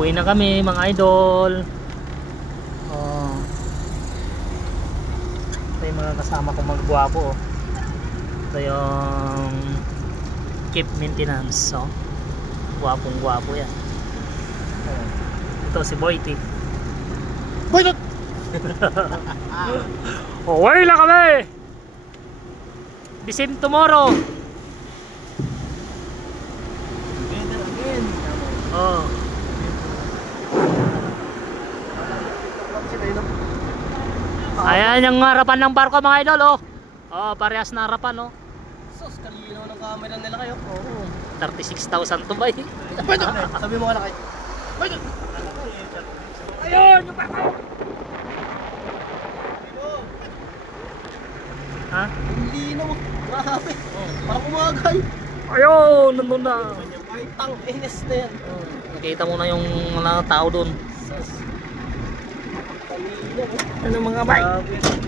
Uwi na kami mga idol. Oh. Ito yung mga kasama kong magwapo. Oh. Ito yung keep maintenance. Oh. Gwapong gwapo yan. Oh. Ito si Boyty. Boytot! Uwi na kami! The same tomorrow. Again. Oh. Ayan yung harapan ng barko mga idol oh. Oh, parehas na harapan oh. Sus, kalinaw ng camera nila kayo. Oo. 36,000 to bay. Sabi mo ka na kayo. Ayun, yung barko. Ha? Linaw. Grabe. Parang umagay. Ayun, nandun na. Tang ines na yan. Oh, nakita mo na yung mga tao doon. Sus. Kalinaw. Ano mga bay?